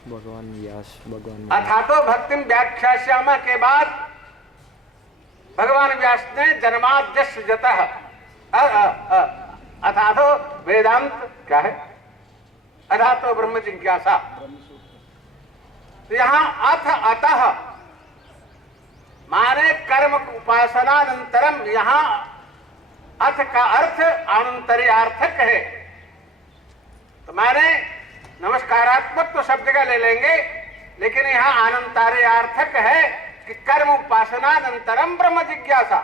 भगवान व्यास भगवान अथा तो भक्तिम व्याख्यास्यामः के बाद भगवान व्यास ने जन्माद्यस्य जतः अथा तो वेदांत क्या है, अथा तो ब्रह्म जिज्ञासा। तो यहां अथ अतः माने कर्म उपासनानंतरम, यहां अथ का अर्थ अनंतर्यार्थक है। तो माने नमस्कारात्मक तो सब जगह ले लेंगे, लेकिन यहां अनंतर्यार्थक है कि कर्म उपासनानंतरम ब्रह्म जिज्ञासा।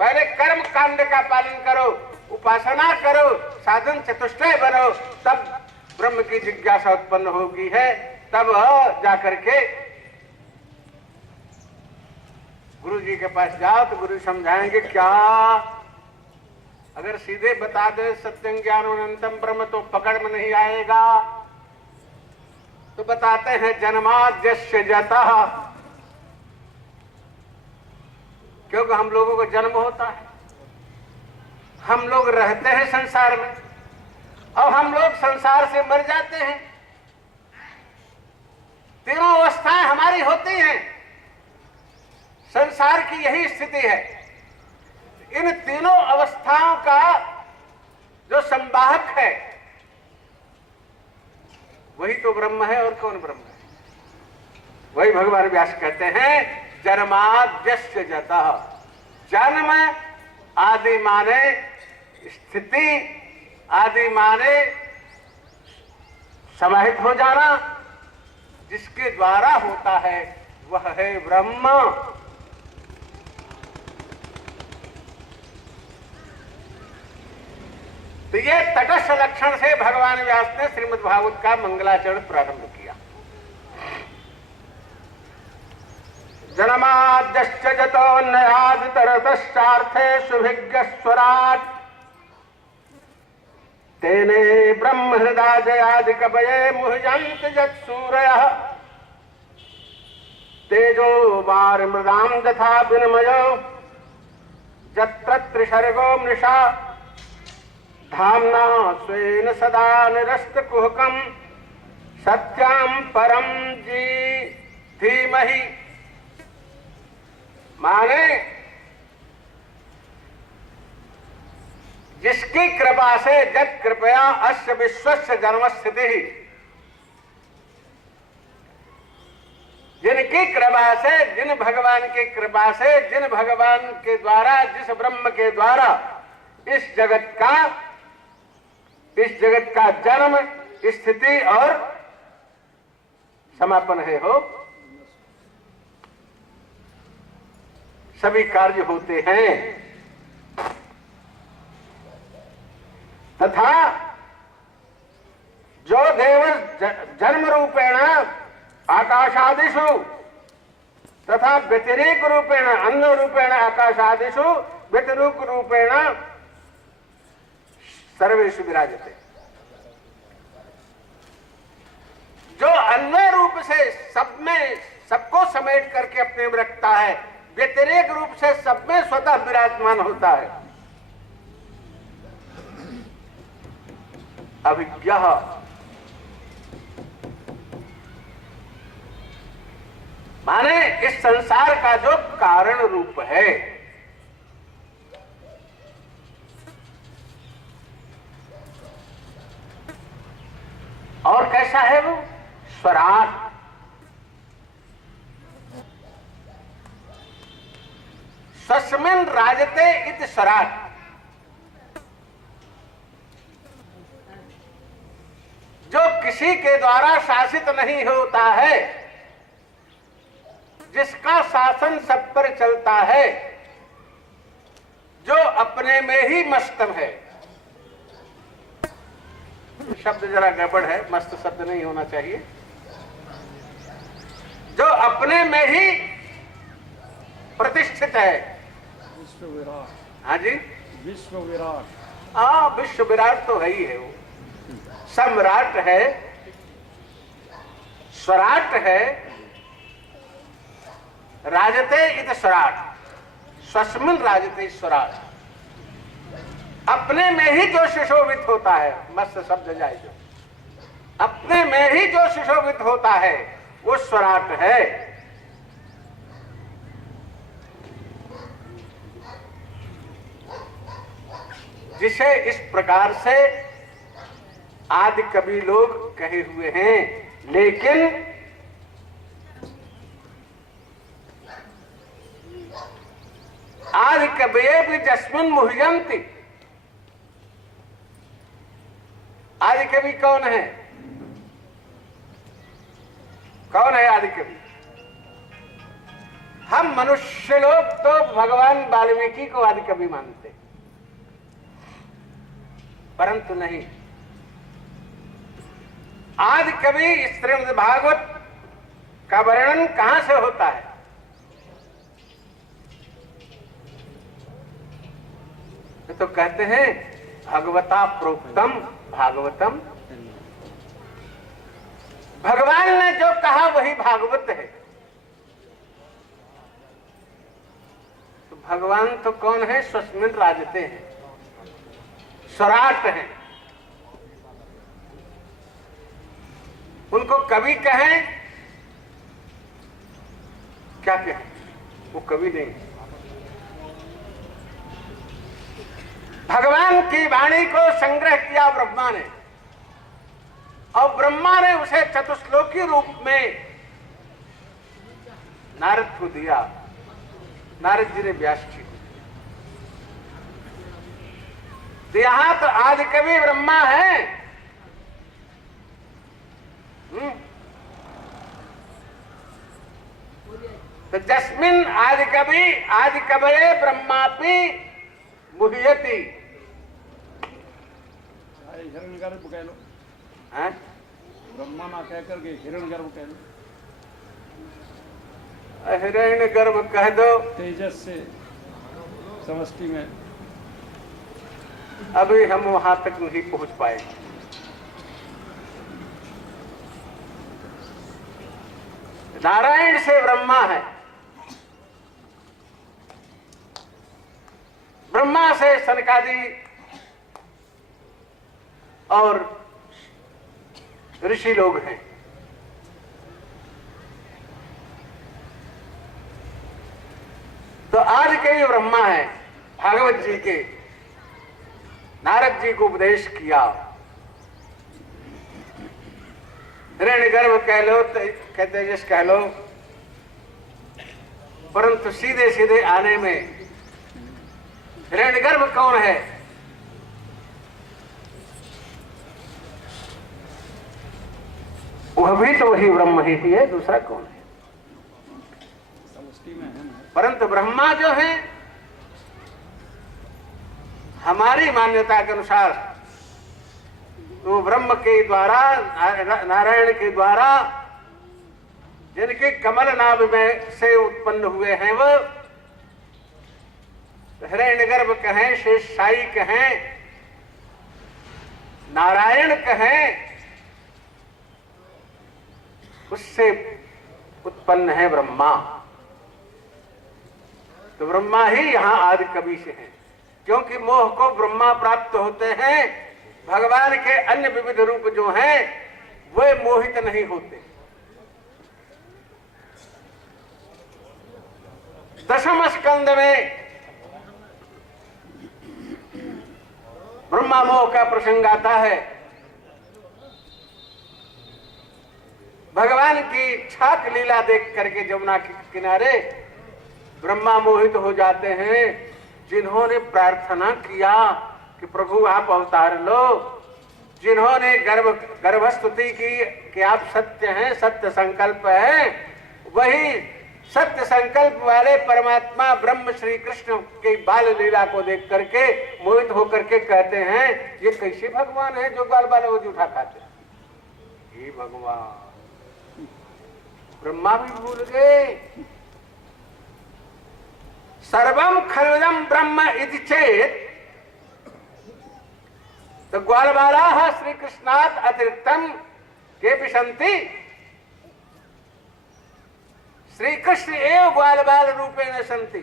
पहले कर्म कांड का पालन करो, उपासना करो, साधन चतुष्टय बनो, तब ब्रह्म की जिज्ञासा उत्पन्न होगी है। तब जाकर के गुरु जी के पास जाओ तो गुरु समझाएंगे क्या। अगर सीधे बता दे सत्यं ज्ञानम अनंतम ब्रह्म तो पकड़ में नहीं आएगा। तो बताते हैं जन्माद्यस्य जतः, क्योंकि हम लोगों को जन्म होता है, हम लोग रहते हैं संसार में और हम लोग संसार से मर जाते हैं। तीनों अवस्थाएं हमारी होती हैं। संसार की यही स्थिति है। इन तीनों अवस्थाओं का जो संवाहक है वही तो ब्रह्म है। और कौन ब्रह्म है? वही भगवान व्यास कहते हैं जन्माद्यस्य जतः। जन्म आदि माने स्थिति, आदि माने समाहित हो जाना, जिसके द्वारा होता है वह है ब्रह्म। तो ये तटस्थ लक्षण से भगवान व्यास ने श्रीमद् भागवत का मंगलाचरण प्रारंभ किया। जन्माद्यस्य जतोऽन्वयादितरतश्चार्थेषु भिज्ञस्वराट् तेने ब्रह्म हृदाजयादिकवये मुह्यन्ति यत्सूरयः तेजो वारिमृदां यथा विनिमयो यत्र त्रिसर्गो मृषा धाम्ना स्वेन सदा निरस्तकुहकं सत्यं परं धीमहि। माने जिसकी कृपा से जग कृपया अस्य विश्वस्य जन्मस्थिति, जिनकी कृपा से, जिन भगवान की कृपा से, जिन भगवान के द्वारा, जिस ब्रह्म के द्वारा इस जगत का जन्म, स्थिति और समापन है हो, सभी कार्य होते हैं। तथा जो देव जन्म रूपेण आकाशादिषु तथा व्यतिरेक रूपेण अन्न रूपेण आकाशादिषु व्यतिरेक रूपेण सर्वेषु विराजते। जो अन्य रूप से सब में सबको समेट करके अपने में रखता है, व्यतिरेक रूप से सब में स्वतः विराजमान होता है। अभिज्ञः माने इस संसार का जो कारण रूप है, और कैसा है वो? स्वराट। स्वस्मिन् राजते इति स्वराट। जो किसी के द्वारा शासित नहीं होता है, जिसका शासन सब पर चलता है, जो अपने में ही मस्तम है। शब्द जरा गड़बड़ है, मस्त शब्द नहीं होना चाहिए। जो अपने में ही प्रतिष्ठित है। विश्व विराट। हाँ जी, विश्व विराट। हाँ, विश्व विराट तो है ही है। वो सम्राट है, स्वराट है, राजते इत स्वराट, स्वस्मिन् राजते स्वराट। अपने में ही जो सुशोभित होता है, मस्त शब्द जाए जो, अपने में ही जो सुशोभित होता है वो स्वराट है। जिसे इस प्रकार से आदि कवि लोग कहे हुए हैं। लेकिन आदि कवये भी जस्मिन मुह्यंती। आदि कवि कौन है? कौन है आदि कवि? हम मनुष्य लोग तो भगवान वाल्मीकि को आदि कवि मानते, परंतु नहीं। आदि कवि श्रीमद् भागवत का वर्णन कहां से होता है? तो कहते हैं भगवता प्रोक्तम भागवतम। भगवान ने जो कहा वही भागवत है। तो भगवान तो कौन है? स्वस्मिन राजते हैं, स्वराट हैं। उनको कवि कहें क्या कहें? वो कवि नहीं। भगवान की वाणी को संग्रह किया ब्रह्मा ने, और ब्रह्मा ने उसे चतुश्लोकी रूप में नारद को दिया। नारद जी ने व्यास जी को। तो यहां तो आदि कवि ब्रह्मा है। तो जस्मिन आदि कवये ब्रह्मापि मुह्यति। हिरण्यगर्भ कह लो, हैं? ब्रह्मा ना कह करके हिरण्यगर्भ कह लो। हिरण्य गर्भ कह दो। तेजस से समष्टि में अभी हम वहां तक नहीं पहुंच पाएंगे। नारायण से ब्रह्मा है, ब्रह्मा से सनकादि और ऋषि लोग हैं। तो आज के ये ब्रह्मा है, भागवत जी के नारद जी को उपदेश किया। हिरण्यगर्भ कह लो, तेजस कह लो, परंतु सीधे सीधे आने में हिरण्यगर्भ कौन है? वह भी तो वही ब्रह्म ही है, दूसरा कौन है? समष्टि में है। परंतु ब्रह्मा जो है हमारी मान्यता के अनुसार तो ब्रह्म के द्वारा, नारायण के द्वारा जिनके कमल नाभ में से उत्पन्न हुए हैं वो हिरण्यगर्भ कहें, शेषशायी कहें, नारायण कहें, उससे उत्पन्न है ब्रह्मा। तो ब्रह्मा ही यहां आदि कवि से है, क्योंकि मोह को ब्रह्मा प्राप्त होते हैं। भगवान के अन्य विविध रूप जो हैं वे मोहित नहीं होते। दशम स्कंद में ब्रह्मा मोह का प्रसंग आता है। भगवान की छाक लीला देख करके जमुना के किनारे ब्रह्मा मोहित हो जाते हैं। जिन्होंने प्रार्थना किया कि प्रभु आप अवतार लो, जिन्होंने गर्भस्तुति की कि आप सत्य हैं, सत्य संकल्प हैं, वही सत्य संकल्प वाले परमात्मा ब्रह्म श्री कृष्ण की बाल लीला को देख करके मोहित होकर के कहते हैं ये कैसे भगवान है जो बाल बाल वो जूठा खाते हैं। हे भगवान, ब्रह्मा भी भूल गए। सर्वम खलुदम ब्रह्म इति चेत, तो ग्वाल बाला श्री कृष्णात् अतिरिक्तम के पिशंति। श्री कृष्ण एव ग्वाल बाल रूपेण सन्ति।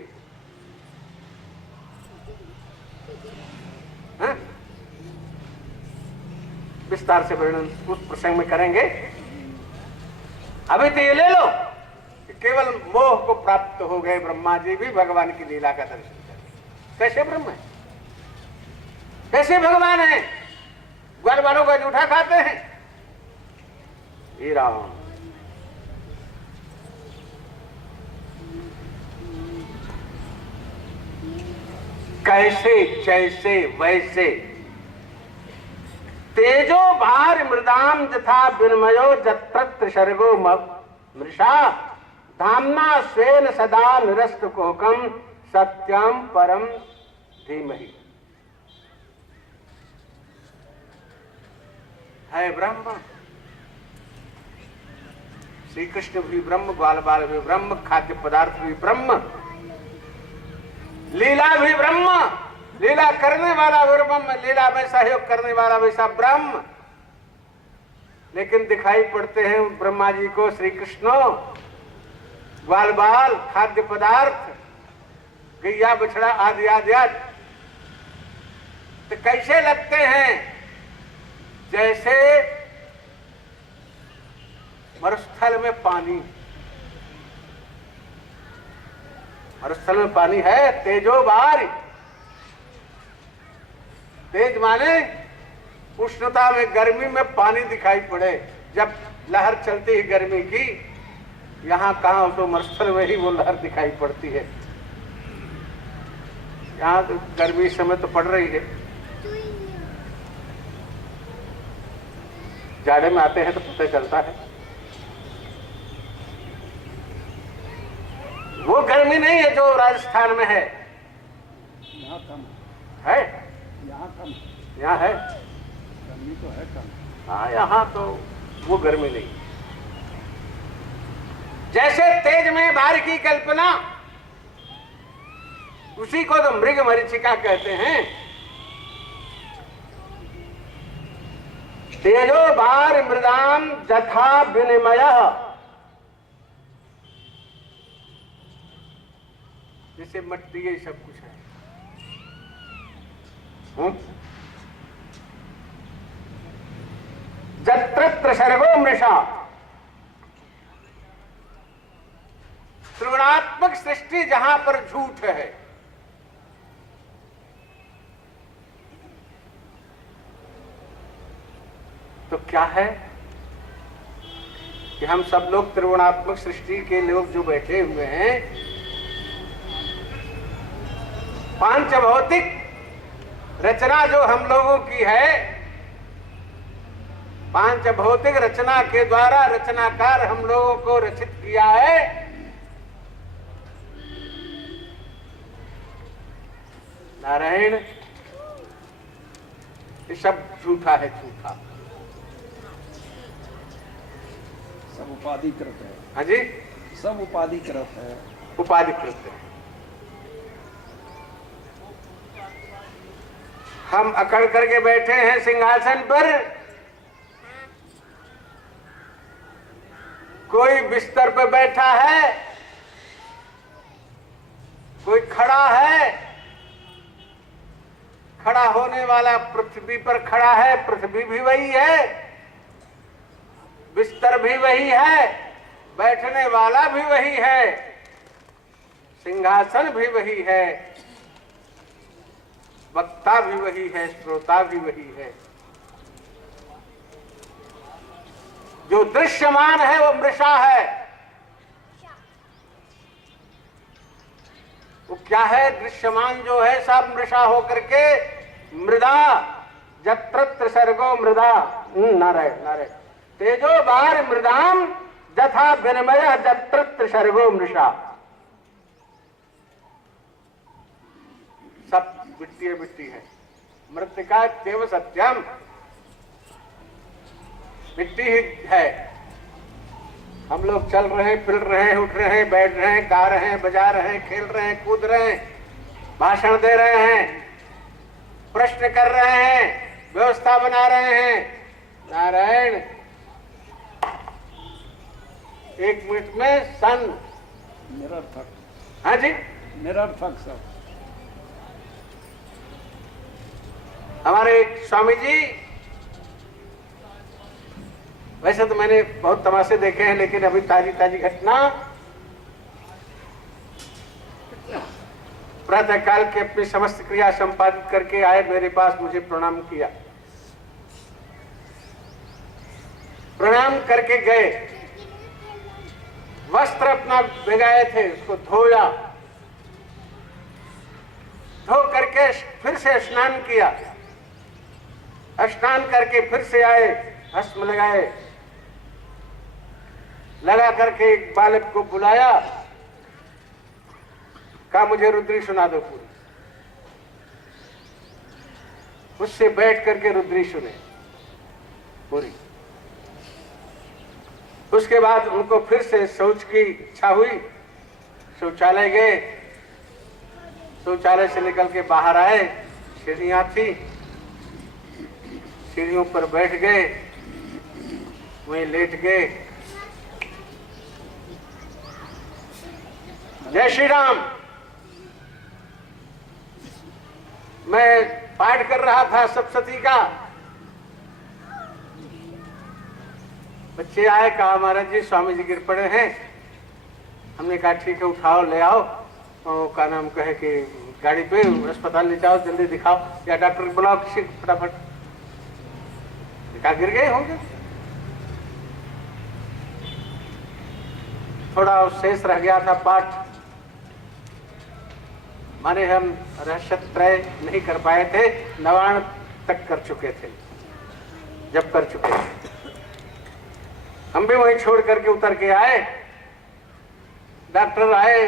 विस्तार से वर्णन उस प्रसंग में करेंगे। अभी तो ये ले लो कि केवल मोह को प्राप्त हो गए ब्रह्मा जी भी भगवान की लीला का दर्शन कर। कैसे ब्रह्म है, कैसे भगवान है, ग्वाल वालों का जूठा खाते हैं। हे राम, कैसे जैसे वैसे तेजो भार मृदाम यथा विनिमयो जत्र सर्गो मृषा धामना स्वेन सदा निरस्त कोकम सत्यम परम धीमहि। है ब्रह्म, श्री कृष्ण भी ब्रह्म, ग्वाल बाल भी ब्रह्म, खाद्य पदार्थ भी ब्रह्म, लीला भी ब्रह्म, लीला करने वाला भी ब्रह्म, लीला में सहयोग करने वाला भी सब ब्रह्म। लेकिन दिखाई पड़ते हैं ब्रह्मा जी को श्री कृष्ण, ग्वाल बाल, खाद्य पदार्थ, गैया बछड़ा आदि आदि आदि। तो कैसे लगते हैं? जैसे मरुस्थल में पानी, मरुस्थल में पानी है, तेजो बारी, तेज माने उष्णता में, गर्मी में पानी दिखाई पड़े। जब लहर चलती है गर्मी की, यहाँ कहाँ तो मरुस्थल में ही वो लहर दिखाई पड़ती है। यहाँ तो गर्मी इस समय तो पड़ रही है, जाड़े में आते हैं तो पता चलता है। वो गर्मी नहीं है जो राजस्थान में है, यहाँ कम है, यहाँ कम, यहाँ है, गर्मी तो है कम। हाँ यहाँ तो वो गर्मी नहीं। जैसे तेज में बाहर की कल्पना, उसी को तो मृग मरीचिका कहते हैं। तेजो बार मृदाम जथा विनिमय, जैसे मट्टी ये सब कुछ है। जत्र सर्गो मृषा, त्रिगुणात्मक सृष्टि जहां पर झूठ है, तो क्या है कि हम सब लोग त्रिगुणात्मक सृष्टि के लोग जो बैठे हुए हैं, पांच भौतिक रचना जो हम लोगों की है, पांच भौतिक रचना के द्वारा रचनाकार हम लोगों को रचित किया है। नारायण, ये सब झूठा है, झूठा, सब उपाधिकृत है। हाँ जी, सब उपाधिकृत है, उपाधिकृत है। हम अकड़ करके बैठे हैं सिंहासन पर, कोई बिस्तर पे बैठा है, कोई खड़ा है, खड़ा होने वाला पृथ्वी पर खड़ा है, पृथ्वी भी वही है, बिस्तर भी वही है, बैठने वाला भी वही है, सिंहासन भी वही है, वक्ता भी वही है, श्रोता भी वही है। जो दृश्यमान है वो मृषा है। वो क्या है? दृश्यमान जो है सब मृषा होकर के मृदा, जत्र सर्गो मृदा, नारायण नारायण, तेजो बार मृदाम यथा विनिमय जत्र सर्गो मृषा। सब मिट्टी मिट्टी है, मृत्तिका देव सत्यम, मिट्टी ही है। हम लोग चल रहे हैं, फिर रहे हैं, उठ रहे हैं, बैठ रहे हैं, गा रहे हैं, बजा रहे हैं, खेल रहे हैं, कूद रहे हैं, भाषण दे रहे हैं, प्रश्न कर रहे हैं, व्यवस्था बना रहे हैं। नारायण, एक मिनट में सन निरर्थक। हाँ जी, निरर्थक सब। हमारे एक स्वामी जी वैसे तो मैंने बहुत तमाशे देखे हैं, लेकिन अभी ताजी ताजी घटना, प्रातः काल के अपनी समस्त क्रिया संपादित करके आए मेरे पास, मुझे प्रणाम किया, प्रणाम करके गए, वस्त्र अपना भिगाए थे उसको धोया, धो करके फिर से स्नान किया, स्नान करके फिर से आए, भस्म लगाए, लगा करके एक बालक को बुलाया, कहा मुझे रुद्री सुना दो पूरी। उससे बैठ करके रुद्री सुने पूरी। उसके बाद उनको फिर से शौच की इच्छा हुई, शौचालय गए, शौचालय से निकल के बाहर आए, सीढ़ियां थी, सीढ़ियों पर बैठ गए, वहीं लेट गए। जय श्री राम। मैं पाठ कर रहा था सप्तशती का, बच्चे आए, कहा महाराज जी स्वामी जी गिर पड़े हैं। हमने कहा ठीक है उठाओ ले आओ, और का नाम कहे कि गाड़ी पे अस्पताल ले जाओ, जल्दी दिखाओ, या डॉक्टर बुलाओ किसी को फटाफट। कहा गिर गए होंगे, थोड़ा शेष रह गया था पाठ, माने हम रहस्य त्रय नहीं कर पाए थे, नवाण तक कर चुके थे, जब कर चुके थे। हम भी वहीं छोड़ करके उतर के आए। डॉक्टर आए,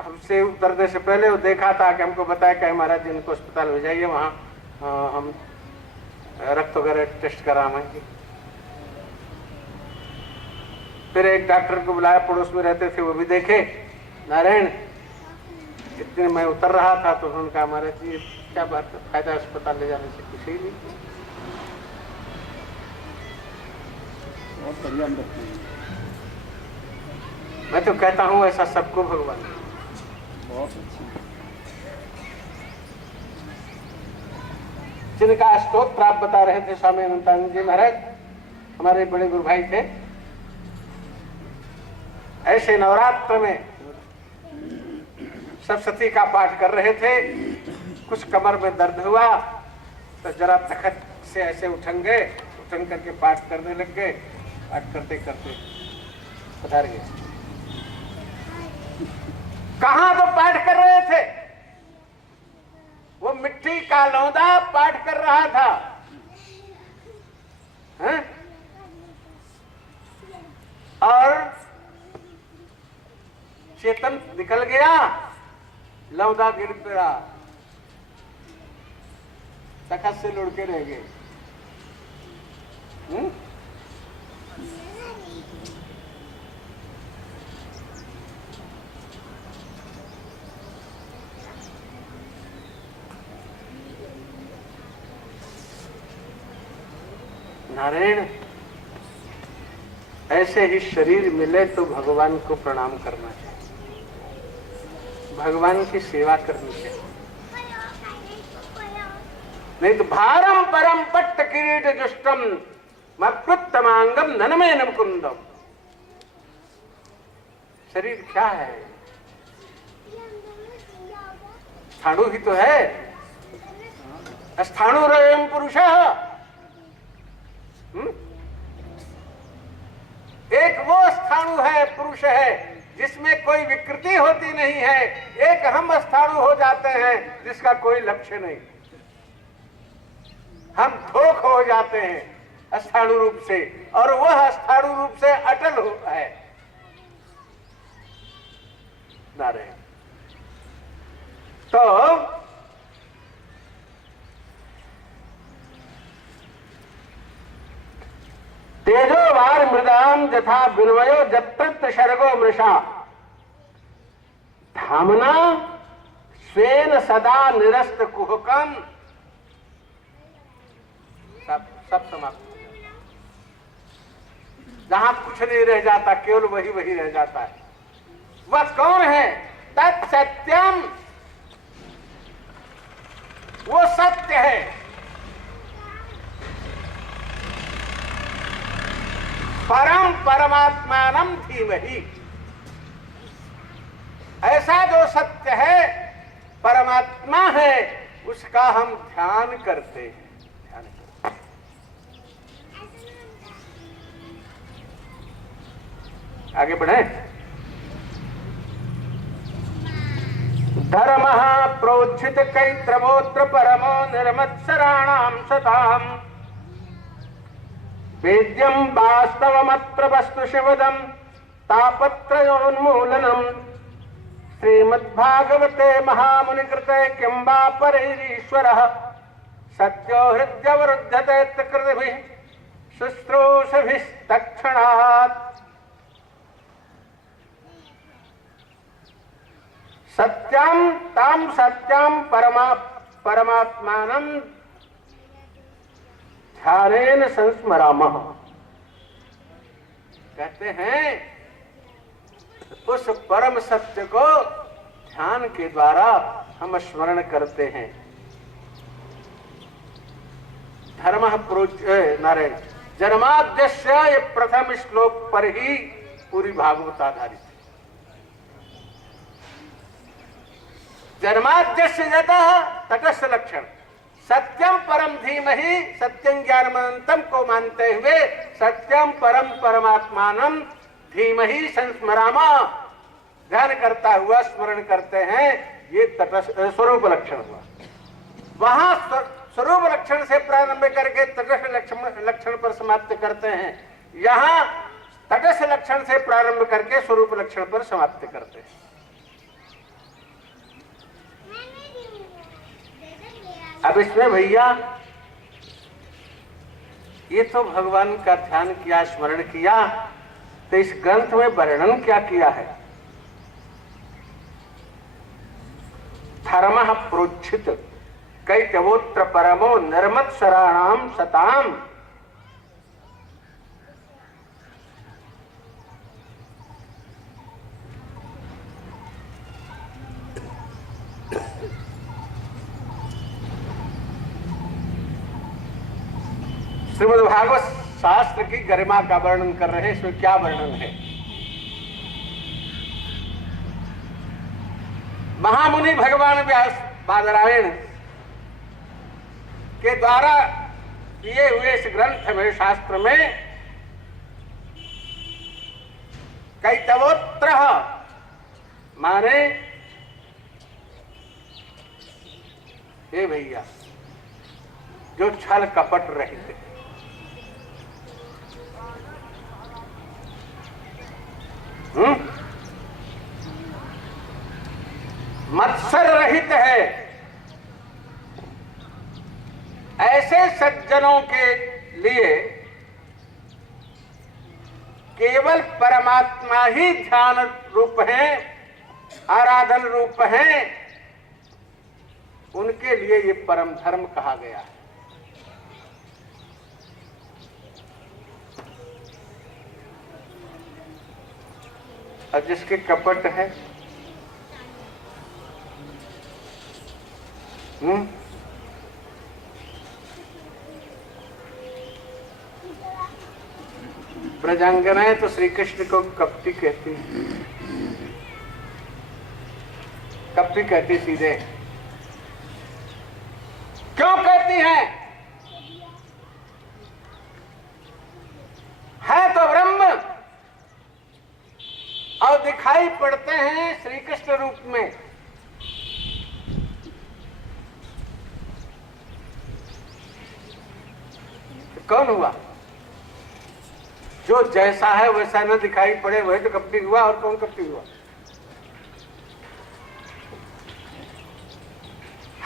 हमसे उतरने से पहले वो देखा था कि हमको बताया कि महाराज जी इनको अस्पताल ले जाइए, वहाँ हम रक्त वगैरह टेस्ट कराएंगे। फिर एक डॉक्टर को बुलाया, पड़ोस में रहते थे, वो भी देखे। नारायण, इतने मैं उतर रहा था तो उन्होंने कहा महाराज जी क्या बात है, फायदा अस्पताल ले जाने से कुछ ही नहीं। बहुत बढ़िया लगती है। मैं तो कहता हूँ ऐसा सबको भगवान, बहुत अच्छी। जिनका स्तोत्र आप बता रहे थे स्वामी अनंतानंद जी महाराज, हमारे बड़े गुरु भाई थे। ऐसे नवरात्र में सप्तशती का पाठ कर रहे थे, कुछ कमर में दर्द हुआ तो जरा तखत से ऐसे उठन गए, उठन करके पाठ करने लग गए। पाठ करते करते पधार गए। कहां तो पाठ कर रहे थे, वो मिट्टी का लौंदा पाठ कर रहा था, हैं? और चेतन निकल गया, लौंदा गिर पड़ा, तखत से लुढ़के रह गए। नारायण, ऐसे ही शरीर मिले तो भगवान को प्रणाम करना चाहिए, भगवान की सेवा करनी चाहिए। नहीं तो भारम परम पट्ट किरीट जुष्टम मत्तमांगम ननमेन मुकुंदम। शरीर क्या है? स्थाणु ही तो है, स्थाणु रयम पुरुषः। एक वो स्थाणु है, पुरुष है, जिसमें कोई विकृति होती नहीं है। एक हम स्थाणु हो जाते हैं जिसका कोई लक्ष्य नहीं, हम धोख हो जाते हैं स्थाणु रूप से, और वह स्थाणु रूप से अटल है। नारायण। तो तेजोवार मृदाम जथा विनवयो जत्रत शर्गो मृषा धामना स्वेन सदा निरस्त कुहकम। सब समाप्त। जहां कुछ नहीं रह जाता, केवल वही वही रह जाता है। वह कौन है? तत्सत्यम, वो सत्य है। परम परमात्मानम धीमहि। ऐसा जो सत्य है, परमात्मा है, उसका हम ध्यान करते हैं। ध्यान करते हैं। आगे बढ़े। धर्म प्रोज्झित कैत्रमोत्र परमो निर्मत्सराणाम सताम वेद्यम वास्तवमत्र वस्तु शिवदम तापत्रयोन्मूलनम श्रीमद्भागवते महामुनिकृते किं वा परैरीश्वरः सत्यो हृद्यवरुध्यते कृतिभिः शुश्रूषभिस्तत्क्षणात्। सत्यां तां सत्यां परमात्मानं ध्यानेन संस्मरामः। कहते हैं उस परम सत्य को ध्यान के द्वारा हम स्मरण करते हैं। धर्म नारायण जन्माद्यस्य ये प्रथम श्लोक पर ही पूरी भागवत आधारित है। जन्माद्यस्य यतः तटस्थ लक्षण सत्यम परम धीमहि, सत्यम ज्ञानमनंतम को मानते हुए सत्यम परम परमात्मानम धीमहि संस्मरामा, ध्यान करता हुआ स्मरण करते हैं। ये तटस्थ स्वरूप लक्षण हुआ। वहां स्वरूप लक्षण से प्रारंभ करके तटस्थ लक्षण पर समाप्त करते हैं। यहाँ तटस्थ लक्षण से प्रारंभ करके स्वरूप लक्षण पर समाप्त करते हैं। अब इसमें भैया ये तो भगवान का ध्यान किया, स्मरण किया, तो इस ग्रंथ में वर्णन क्या किया है? धर्म प्रोज्झित कैतवोत्र परमो निर्मत्सराणाम सताम। श्रीमद् भागवत शास्त्र की गरिमा का वर्णन कर रहे हैं। इसमें क्या वर्णन है? महामुनि भगवान व्यास बादरायण के द्वारा किए हुए इस ग्रंथ में, शास्त्र में कैतवोत्र माने हे भैया जो छल कपट रहित है, मत्सर रहित है, ऐसे सज्जनों के लिए केवल परमात्मा ही ध्यान रूप है, आराधन रूप है। उनके लिए ये परम धर्म कहा गया है। और जिसके कपट है, ब्रजांगनाएं तो श्री कृष्ण को कपटी कहती, कपटी कहती सीधे। क्यों कहती हैं? है तो ब्रह्म और दिखाई पड़ते हैं श्री कृष्ण रूप में। तो कौन हुआ? जो जैसा है वैसा न दिखाई पड़े वही तो कपटी हुआ। और कौन कपटी हुआ?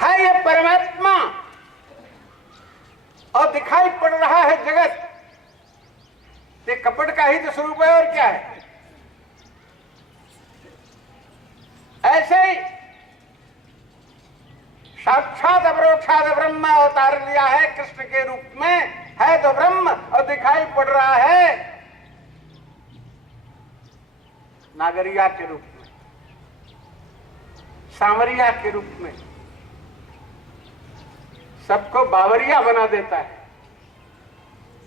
है ये परमात्मा और दिखाई पड़ रहा है जगत। ये कपट का ही तो स्वरूप है, और क्या है? ऐसे ही साक्षात अपरोक्षात ब्रह्म अवतार लिया है कृष्ण के रूप में। है तो ब्रह्म और दिखाई पड़ रहा है नागरिया के रूप में, सांवरिया के रूप में। सबको बावरिया बना देता है।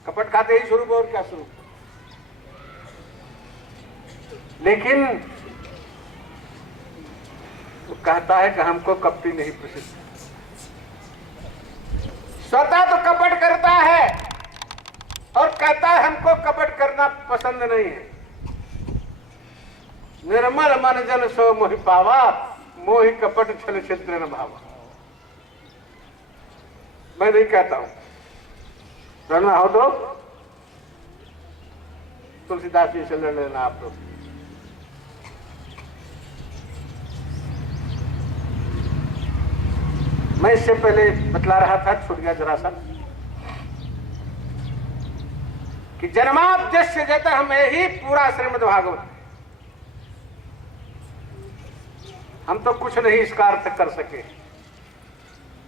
कपट खाते ही स्वरूप, और क्या स्वरूप? लेकिन वो कहता है कि हमको कपटी नहीं पसंद। स्वतः तो कपट करता है और कहता है हमको कपट करना पसंद नहीं है। निर्मल मन जन सो मोहि पावा, मोहि कपट छल छिद्र न भावा। मैं नहीं कहता हूं, लड़ना हो तो तुलसीदास जी से लड़ लेना आप लोग। मैं इससे पहले बतला रहा था, छूट गया जरा सा, कि जन्माद्यस्य जतः में ही पूरा श्रीमद् भागवत। हम तो कुछ नहीं इसका अर्थ कर सके,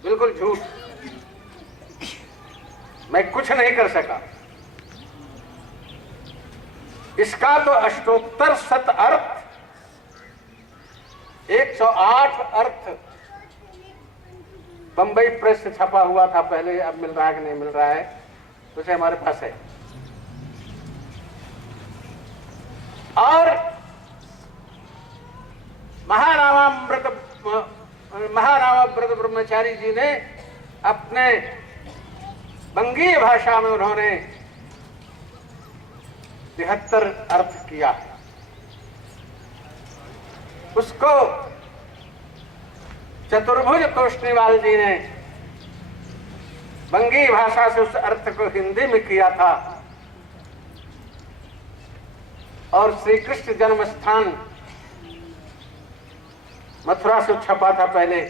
बिल्कुल झूठ, मैं कुछ नहीं कर सका। इसका तो अष्टोत्तर शत अर्थ, 108 अर्थ बंबई प्रेस से छपा हुआ था पहले, अब मिल रहा है कि नहीं मिल रहा है, उसे हमारे पास है। और महानामाव्रत ब्रह्मचारी जी ने अपने बंगीय भाषा में उन्होंने 73 अर्थ किया। उसको चतुर्भुज तोष्णीवाल जी ने बंगीय भाषा से उस अर्थ को हिंदी में किया था। और श्री कृष्ण जन्म स्थान मथुरा से छपा था पहले,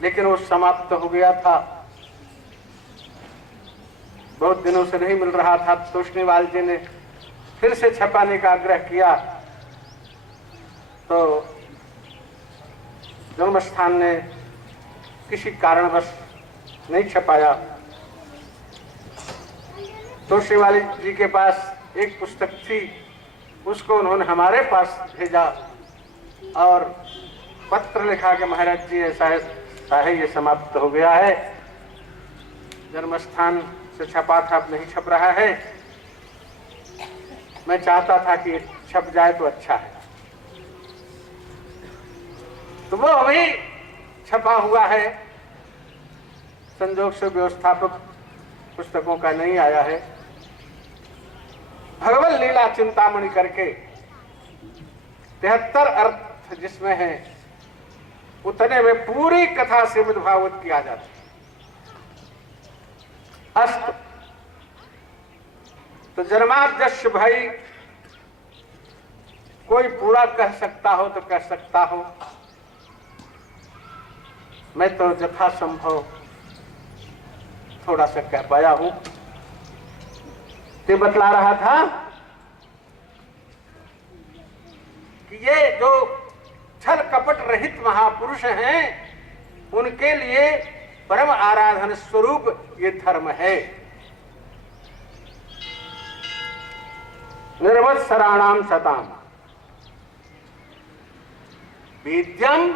लेकिन वो समाप्त हो गया था, बहुत दिनों से नहीं मिल रहा था। तोष्णीवाल जी ने फिर से छपाने का आग्रह किया, तो जन्म स्थान ने किसी कारणवश नहीं छपाया। तोष्णीवाल जी के पास एक पुस्तक थी, उसको उन्होंने हमारे पास भेजा और पत्र लिखा कि महाराज जी ऐसा है, ये समाप्त हो गया है, जन्म स्थान से छपा था, अब नहीं छप रहा है। मैं चाहता था कि छप जाए तो अच्छा है। तो वो अभी छपा हुआ है, संजोग से व्यवस्थापक पुस्तकों का नहीं आया है। भगवत लीला चिंतामणि करके 73 अर्थ जिसमें है, उतने में पूरी कथा श्रीमद् भागवत की आ जाती है। अस्त तो जन्माद्यस्य भाई, कोई पूरा कह सकता हो तो कह सकता हो, मैं तो यथासंभव थोड़ा सा कह पाया हूं। तो बतला रहा था कि ये जो छल कपट रहित महापुरुष हैं, उनके लिए परम आराधन स्वरूप ये धर्म है। निर्वत्सराणाम सताम विद्यम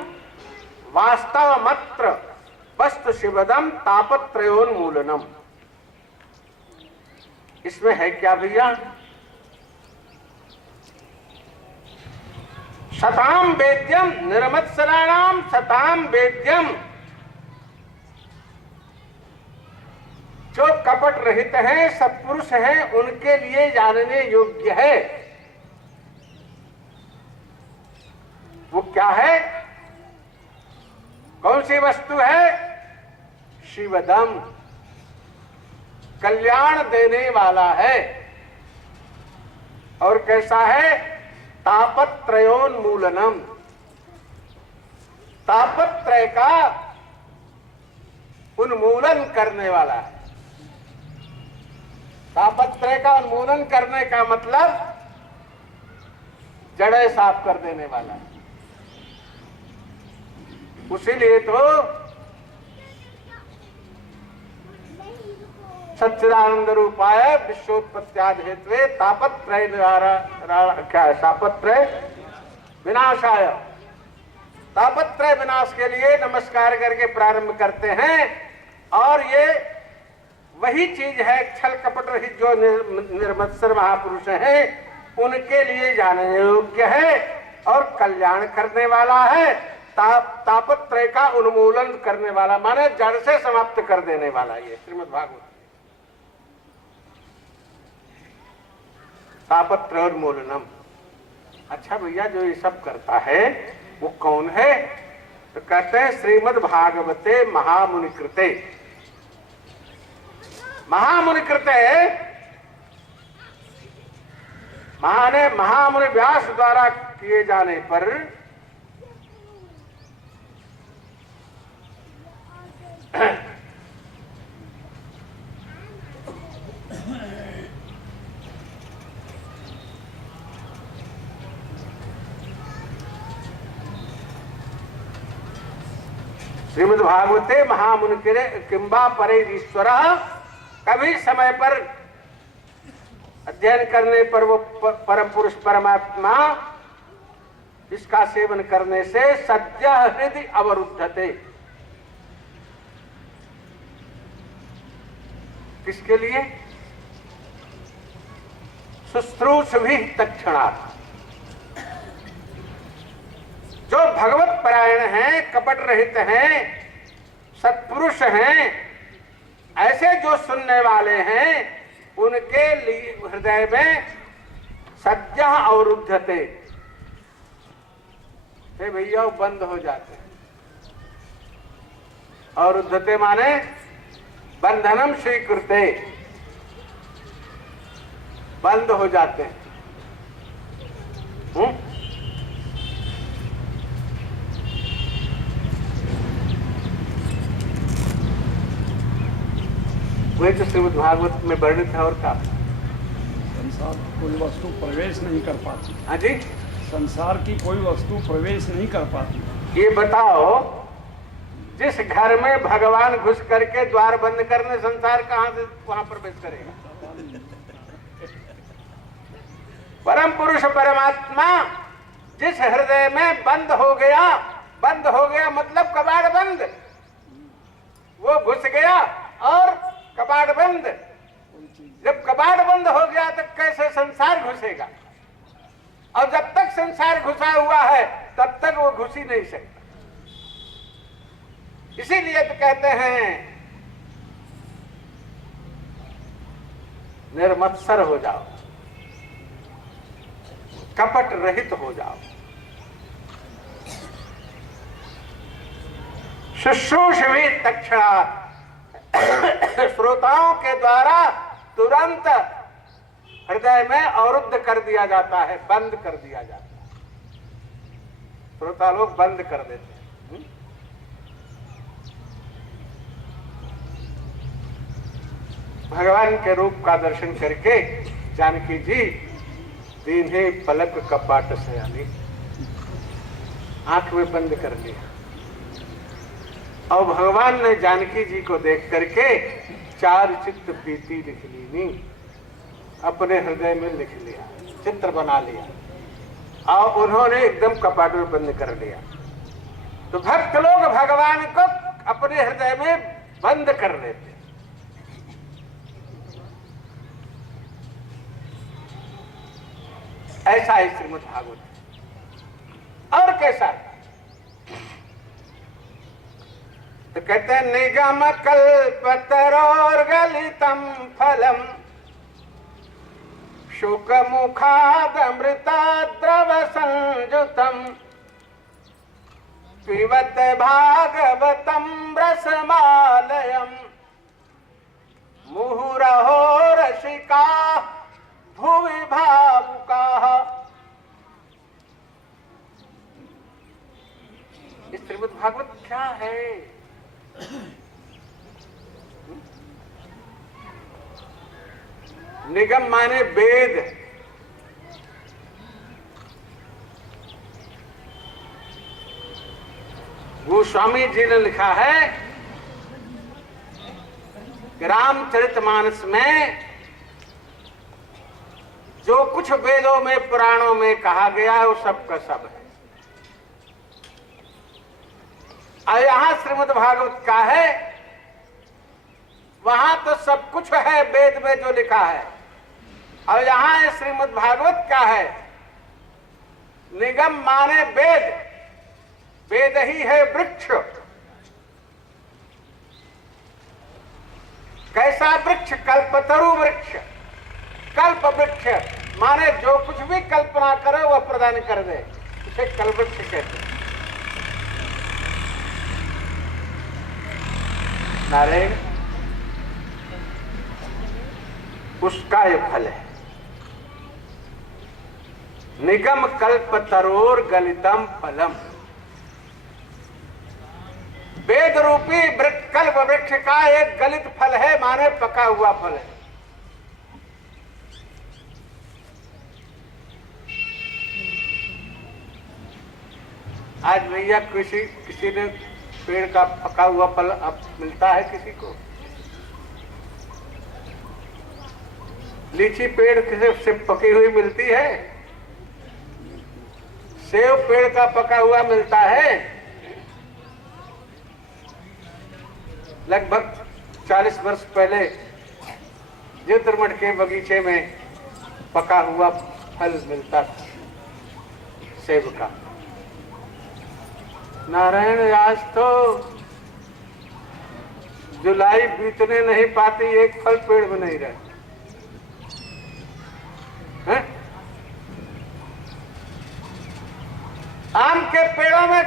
वास्तवमत्र वस्तु शिवदम तापत्रयोन्मूलनम। इसमें है क्या भैया? सताम वेद्यम निर्मत्सराणाम सताम वेद्यम, जो कपट रहित हैं, सत्पुरुष हैं, उनके लिए जानने योग्य है। वो क्या है? कौन सी वस्तु है? शिवदम, कल्याण देने वाला है। और कैसा है? तापत्रयोन्मूलनम, तापत्रय का उन्मूलन करने वाला है। तापत्रय का उन्मूलन करने का मतलब जड़ें साफ कर देने वाला है। उसीलिए तो सच्चिदानंद रूपाय विश्वोत्पत्त्यादि हेतवे तापत्रय क्या है? तापत्रय विनाशाय, तापत्रय विनाश के लिए नमस्कार करके प्रारंभ करते हैं। और ये वही चीज है, छल कपट रहित जो निर्मत्सर महापुरुष हैं, उनके लिए जानने योग्य है और कल्याण करने वाला है, तापत्रय का उन्मूलन करने वाला, माने जड़ से समाप्त कर देने वाला। ये श्रीमद् भागवत तापत्रय उन्मूलनम। अच्छा भैया, जो ये सब करता है वो कौन है? तो कहते हैं श्रीमद् भागवते महामुनि कृते। महामुनि कृते माने महामुनि व्यास द्वारा किए जाने पर श्रीमद् भागवते महामुनि किंबा परे ईश्वर, कभी समय पर अध्ययन करने पर वो परम पुरुष परमात्मा इसका सेवन करने से सद्य हृदय अवरुद्धते। किसके लिए? शुश्रूष भी तत्क्षणात्। जो भगवत परायण हैं, कपट रहित हैं, सत्पुरुष हैं, ऐसे जो सुनने वाले हैं उनके लिए हृदय में सद्य अवरुद्धते, हे भैया वो बंद हो जाते हैं। अवरुद्धते माने बंधनम स्वीकृते, बंद हो जाते हैं। वही तो श्रीमद् भागवत में वर्णित है। और क्या? संसार की कोई वस्तु प्रवेश नहीं कर पाती। हाँ जी, संसार की कोई वस्तु प्रवेश नहीं कर पाती। ये बताओ, जिस घर में भगवान घुस करके द्वार बंद करने, संसार कहां से वहां प्रवेश करेगा? परम पुरुष परमात्मा जिस हृदय में बंद हो गया मतलब कबाड़ बंद, वो घुस गया और कबाड़ बंद। जब कबाड़ बंद हो गया तो कैसे संसार घुसेगा? और जब तक संसार घुसा हुआ है तब तक वो घुस ही नहीं सकता। इसीलिए तो कहते हैं निर्मत्सर हो जाओ, कपट रहित हो जाओ, शुश्रूषवी तत्क्षणात्, श्रोताओं के द्वारा तुरंत हृदय में अवरुद्ध कर दिया जाता है, बंद कर दिया जाता है। श्रोता लोग बंद कर देते हैं। भगवान के रूप का दर्शन करके जानकी जी दीन्हे पलक कपाट से आनी, आंख में बंद कर लिया। और भगवान ने जानकी जी को देख करके चार चित्त प्रीति लिख ली, अपने हृदय में लिख लिया, चित्र बना लिया और उन्होंने एकदम कपाट में बंद कर लिया। तो भक्त लोग भगवान को अपने हृदय में बंद कर लेते। ऐसा है श्रीमद् भागवत। और कैसा? तो कहते हैं निगम कल्पतरोर गलितम फलम शुक मुखादमृत द्रव संजुतम पिबत भागवतम रसमालयम मुहुरहो रसिका भुवि भावुका। इस श्रीमद् भागवत क्या है? निगम माने वेद, गोस्वामी जी ने लिखा है कि रामचरितमानस में जो कुछ वेदों में पुराणों में कहा गया है वो सब का सब है। और यहां श्रीमद् भागवत का है, वहां तो सब कुछ है वेद में जो लिखा है, और यहां श्रीमद् भागवत क्या है? निगम माने वेद, वेद ही है वृक्ष। कैसा वृक्ष? कल्पतरु वृक्ष। कल्प वृक्ष माने जो कुछ भी कल्पना करे वह प्रदान कर दे, उसे कल्प वृक्ष कहते हैं। नारायण, उसका ये फल है। निगम कल्प तरोर गलितम फलम। वेद रूपी कल्प वृक्ष का एक गलित फल है, माने पका हुआ फल है। आज भैया किसी ने पेड़ का पका हुआ फल अब मिलता है किसी को? लीची पेड़ से पकी हुई मिलती है, सेब पेड़ का पका हुआ मिलता है। लगभग 40 वर्ष पहले ज्योतिर्मठ के बगीचे में पका हुआ फल मिलता था सेब का। नारायण, आज तो जुलाई बीतने नहीं पाती, एक फल पेड़ में नहीं रहे। आम के पेड़ों में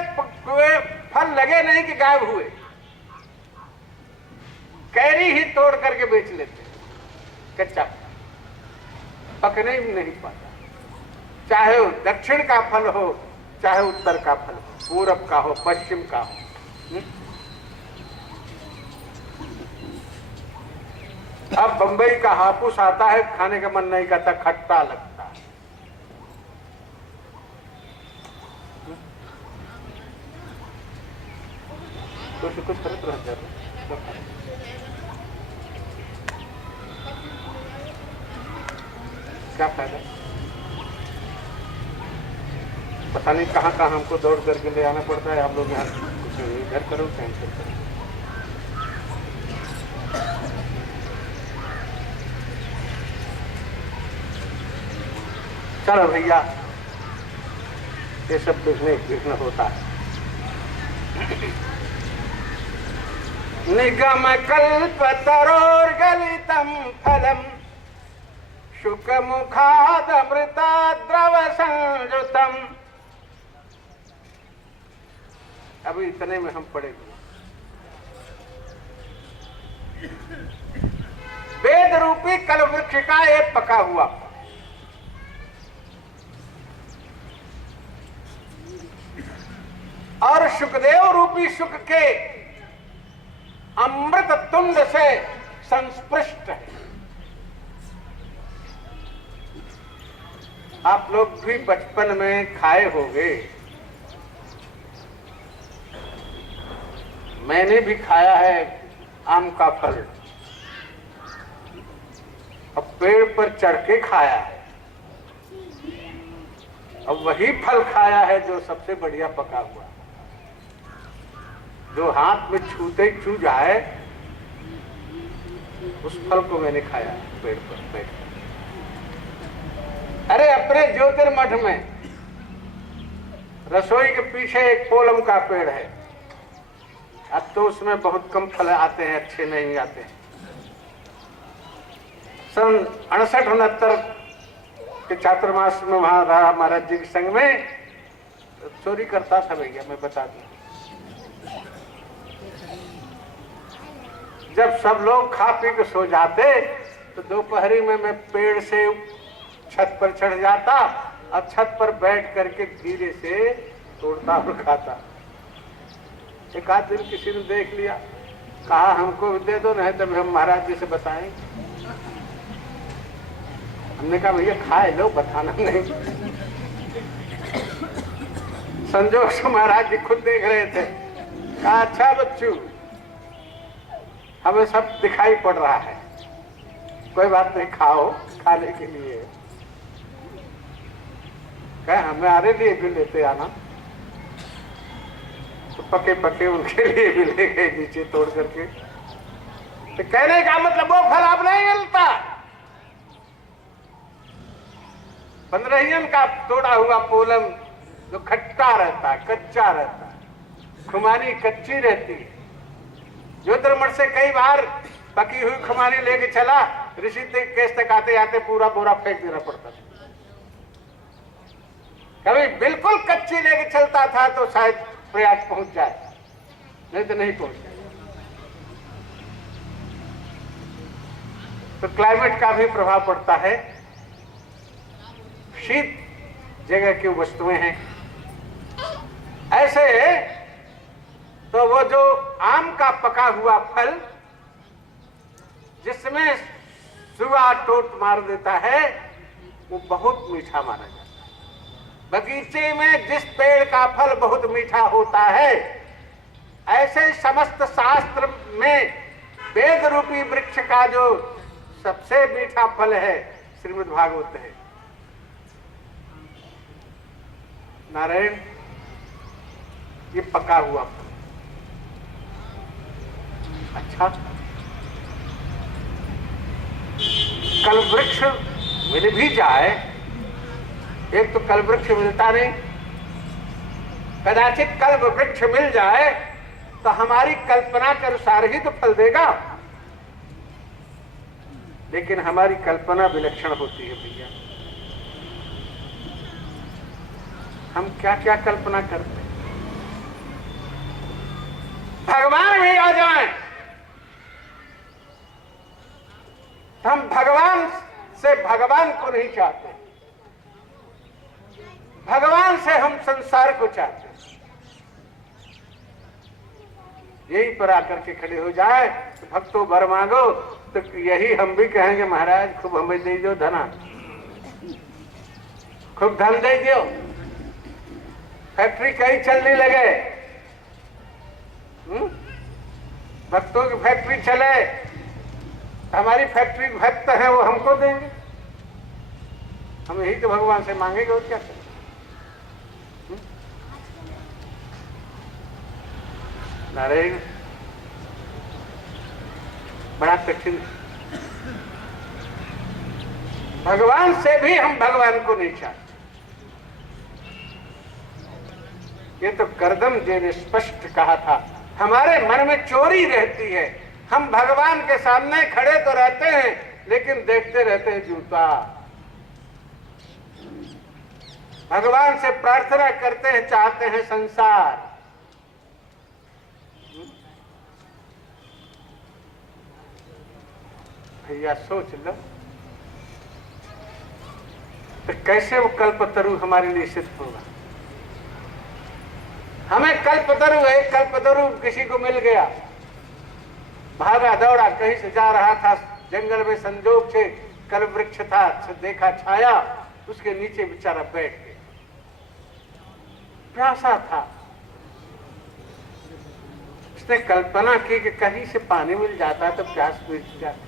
फल लगे नहीं कि गायब हुए। कैरी ही तोड़ करके बेच लेते, कच्चा पकने ही नहीं पाता। चाहे वो दक्षिण का फल हो, चाहे उत्तर का फल हो, पूरब का हो, पश्चिम का हो। अब बंबई का हापुस आता है, खाने का मन नहीं करता, खट्टा लगता है। कुछ फर्क रह जाता, क्या फायदा? पता नहीं कहाँ कहाँ हमको दौड़ करके ले आना पड़ता है। आप लोग यहाँ कुछ इधर करो, कैंसिल करो। चलो भैया, ये सब विघ्न होता है। निगम कल्प तरोर गलितम फलम शुक मुखाद अमृता द्रव संयुतम। अभी इतने में हम पढ़ेंगे। वेद रूपी कल्प वृक्ष का एक पका हुआ, और सुखदेव रूपी सुख के अमृत तुंड से संस्पृष्ट है। आप लोग भी बचपन में खाए होंगे, मैंने भी खाया है आम का फल, अब पेड़ पर चढ़ के खाया है। अब वही फल खाया है जो सबसे बढ़िया पका हुआ, जो हाथ में छूते ही चू जाए, उस फल को मैंने खाया पेड़ पर बैठ। अरे अपने ज्योतिर्मठ में रसोई के पीछे एक पोलम का पेड़ है। अब तो उसमें बहुत कम फल आते हैं, अच्छे नहीं आते हैं। सन 68-69 के चातुर्मास में वहां रहा महाराज जी के संग में, चोरी करता था भैया, मैं बता दूं। जब सब लोग खा पी के सो जाते तो दोपहरी में मैं पेड़ से छत पर चढ़ जाता और छत पर बैठ करके धीरे से तोड़ता और खाता। एक आध दिन किसी ने देख लिया, कहा हमको दे दो, नहीं तो हम महाराज जी से बताएं। हमने कहा भैया खाए लो, बताना नहीं। संजोग से महाराज जी खुद देख रहे थे। कहा अच्छा बच्चू, हमें सब दिखाई पड़ रहा है, कोई बात नहीं, खाओ, खाने के लिए। कहे हमारे लिए भी लेते आना। तो पके पके उनके लिए भी ले गए नीचे तोड़ करके। तो कहने का मतलब वो फल आप नहीं मिलता, पंद्रहियन का तोड़ा हुआ पोलम जो खट्टा रहता है, कच्चा रहता है, खुमानी कच्ची रहती है। ज्योतिर्मठ से कई बार पकी हुई खुमानी लेके चला, ऋषिकेश तक आते आते पूरा बोरा फेंक देना पड़ता था। कभी बिल्कुल कच्ची लेके चलता था तो शायद प्रयाग पहुंच जाए, नहीं तो नहीं पहुंच जाए। तो क्लाइमेट का भी प्रभाव पड़ता है। शीत जगह की वस्तुएं हैं ऐसे, तो वो जो आम का पका हुआ फल जिसमें सुआ टोट मार देता है, वो बहुत मीठा माना जाता है। बगीचे में जिस पेड़ का फल बहुत मीठा होता है, ऐसे समस्त शास्त्र में वेद रूपी वृक्ष का जो सबसे मीठा फल है श्रीमद् भागवत है। नारायण, ये पका हुआ फल। अच्छा, कल वृक्ष मिल भी जाए, एक तो कल वृक्ष मिलता नहीं, कदाचित कल वृक्ष मिल जाए तो हमारी कल्पना के अनुसार ही तो फल देगा। लेकिन हमारी कल्पना विलक्षण होती है भैया। हम क्या क्या कल्पना करते हैं। भगवान भी आ जाए तो हम भगवान से भगवान को नहीं चाहते, भगवान से हम संसार को चाहते हैं। यही पर आकर के खड़े हो जाए तो भक्तों वर मांगो, तो यही हम भी कहेंगे महाराज खूब हमें दे दो धना, खूब धन दे दो, फैक्ट्री कहीं चलने लगे, भक्तों की फैक्ट्री चले, हमारी फैक्ट्री भक्त है वो हमको देंगे, हम यही तो भगवान से मांगेंगे और क्या करें। नारायण, बड़ा कठिन है। भगवान से भी हम भगवान को नहीं चाहते। ये तो करदम जी ने स्पष्ट कहा था, हमारे मन में चोरी रहती है। हम भगवान के सामने खड़े तो रहते हैं लेकिन देखते रहते हैं जूता। भगवान से प्रार्थना करते हैं, चाहते हैं संसार। भैया सोच लो तो कैसे वो कल्पतरु हमारे लिए सिद्ध होगा। हमें कल्पतरु, एक कल्पतरु किसी को मिल गया, भागा दौड़ा कहीं से जा रहा था, जंगल में संजोग से कल वृक्ष था, देखा छाया, उसके नीचे बेचारा बैठ गया, प्यासा था। उसने कल्पना की कि कहीं से पानी मिल जाता तो प्यास मिट जाती।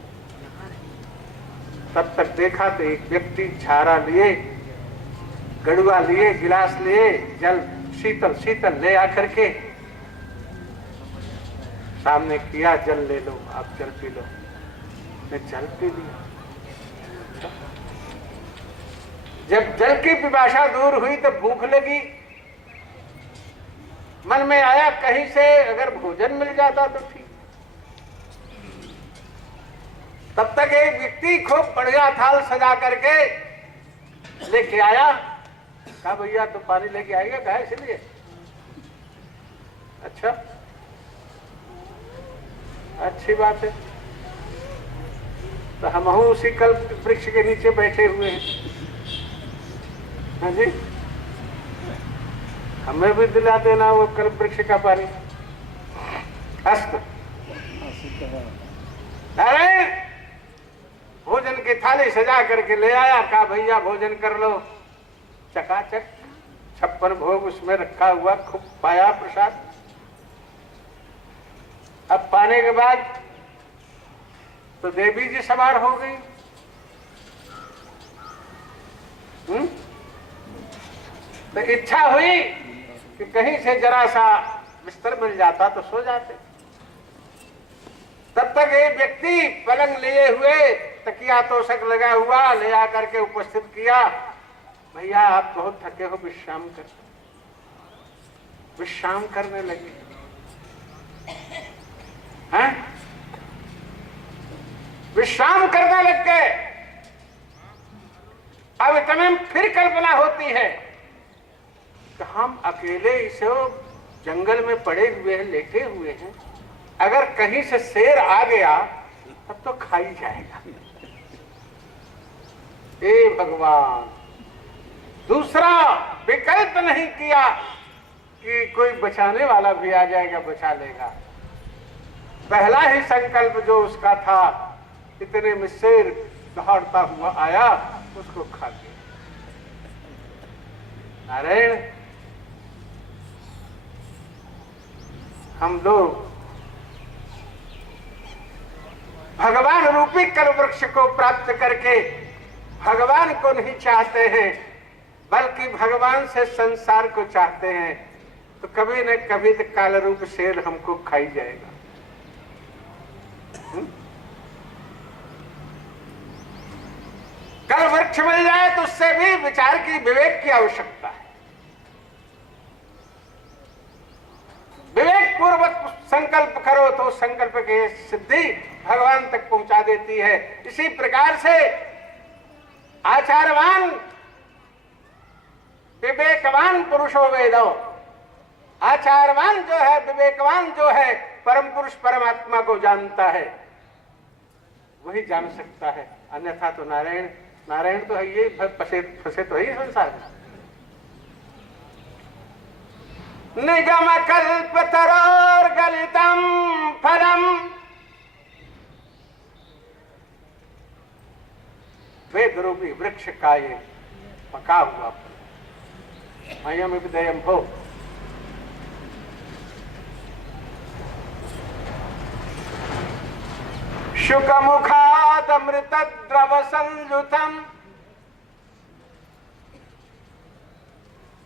तब तक देखा तो एक व्यक्ति झारा लिए, गड़ुआ लिए, गिलास लिए, जल शीतल शीतल ले आकर के सामने किया, जल ले लो, आप जल पी लो। मैं जल पी लिया। जब जल की पिपासा दूर हुई तो भूख लगी। मन में आया कहीं से अगर भोजन मिल जाता तो ठीक। तब तक एक व्यक्ति खूब बढ़िया थाल सजा करके लेके आया। कहा भैया तो पानी लेके आएगा, कहा इसलिए। अच्छा, अच्छी बात है। तो हम उसी कल्प वृक्ष के नीचे बैठे हुए हैं। हाँ जी, हमें भी दिला देना वो कल्प वृक्ष का पानी। अस्त नारायण भोजन की थाली सजा करके ले आया। कहा भैया भोजन कर लो। चकाचक 56 भोग उसमें रखा हुआ, खूब पाया प्रसाद। अब पाने के बाद तो देवी जी सवार हो गई। तो इच्छा हुई कि कहीं से जरा सा बिस्तर मिल जाता तो सो जाते। तब तक एक व्यक्ति पलंग लिए हुए, तकिया तोशक लगा हुआ ले आकर के उपस्थित किया। भैया आप बहुत थके हो, विश्राम कर। विश्राम करने लगे हैं, विश्राम करने लग गए। अब इतने फिर कल्पना होती है कि हम अकेले इसे जंगल में पड़े हुए हैं, लेटे हुए हैं, अगर कहीं से शेर आ गया तब तो खा ही जाएगा। ए भगवान, दूसरा विकल्प नहीं किया कि कोई बचाने वाला भी आ जाएगा, बचा लेगा। पहला ही संकल्प जो उसका था, इतने में शेर दौड़ता हुआ आया, उसको खा गया। नारायण, हम लोग भगवान रूपी कल वृक्ष को प्राप्त करके भगवान को नहीं चाहते हैं, बल्कि भगवान से संसार को चाहते हैं, तो कभी न कभी तो काल रूप शेर हमको खाई जाएगा। कल वृक्ष मिल जाए तो उससे भी विचार की, विवेक की आवश्यकता है। विवेक पूर्वक संकल्प करो तो संकल्प की सिद्धि भगवान तक पहुंचा देती है। इसी प्रकार से आचारवान विवेकवान पुरुषो वेदो, आचारवान जो है, विवेकवान जो है, परम पुरुष परमात्मा को जानता है, वही जान सकता है। अन्यथा तो नारायण, नारायण तो है ये फंसे तो ही संसार में। निगम कल्प तरोर गलितम फलम, वेद रूपी वृक्ष का ये पका हुआ फल, अयम विदयम हो। शुक मुखाद अमृत द्रव संयुतम,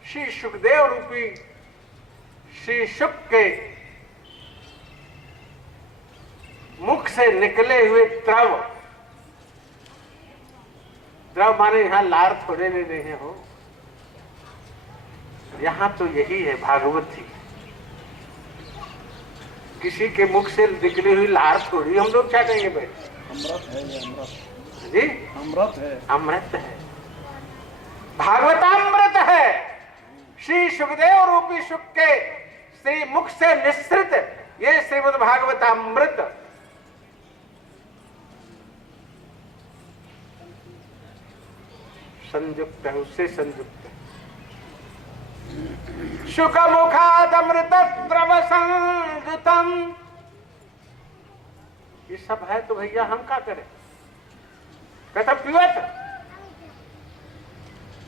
श्री सुखदेव रूपी श्री शुक के मुख से निकले हुए द्रव, द्रव माने यहां लार थोड़े ले रहे हो, यहां तो यही है भागवत जी। किसी के मुख से निकली हुई लार थोड़ी हम लोग क्या कहेंगे भाई? अमृत है ये, अमृत जी, अमृत है, अमृत है, भागवतामृत है। श्री सुखदेव रूपी शुक के श्री मुख से निस्सृत ये श्रीमद् भागवतामृत संयुक्त है, उससे संयुक्त है। शुक मुखाद अमृत द्रव संयुतम, ये सब है तो भैया हम क्या करें? कहता पियो,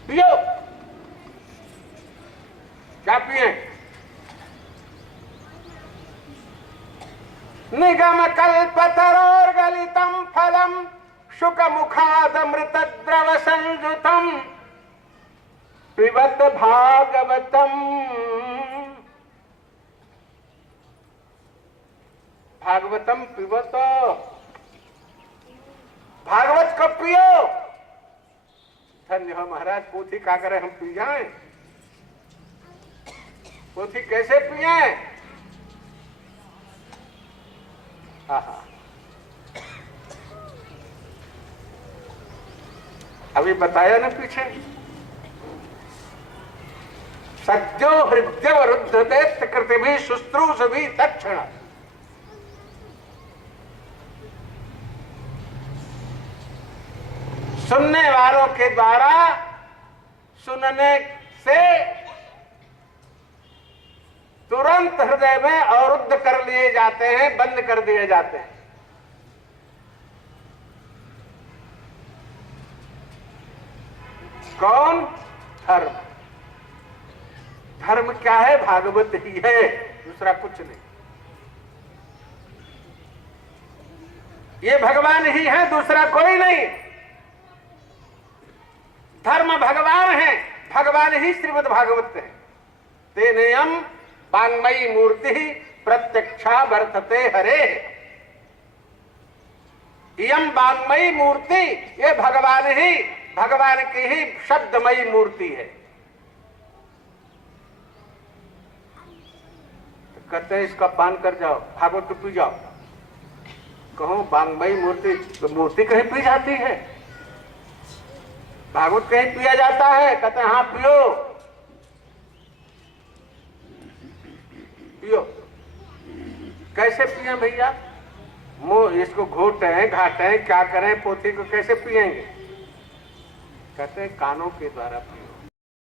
पियो, क्या पिए? निगम कल्पतरोर गलितम फलम, शुक मुखाद अमृत द्रव संयुतम, पिबत भागवतम, भागवतम पिबत, भागवत को पियो। धन्य हो महाराज, पोथी का करे हम पी जाए? पोथी कैसे पिए? अभी बताया ना पीछे, सज्जो हृदय रुद्ध दैत्य कृति भी शुश्रूष भी तक्षण, सुनने वालों के द्वारा सुनने से तुरंत हृदय में अवरुद्ध कर लिए जाते हैं, बंद कर दिए जाते हैं। कौन? धर्म। धर्म क्या है? भागवत ही है, दूसरा कुछ नहीं। ये भगवान ही है, दूसरा कोई नहीं। धर्म भगवान है, भगवान ही श्रीमद् भागवत है। तेनेयम वाङ्मयी मूर्ति प्रत्यक्षा वर्तते हरे, इयम वाङ्मयी मूर्ति, ये भगवान ही भगवान की ही शब्दमयी मूर्ति है। तो कहते हैं इसका पान कर जाओ, भागवत तो पी जाओ। कहो वांग्मयी मूर्ति, तो मूर्ति कहीं पी जाती है? भागवत कहीं पिया जाता है? कहते हैं हाँ पियो पियो। कैसे पिए भैया? मुंह इसको घोटें घाटें क्या करें, पोथी को कैसे पिएंगे? कहते हैं कानों के द्वारा पियो।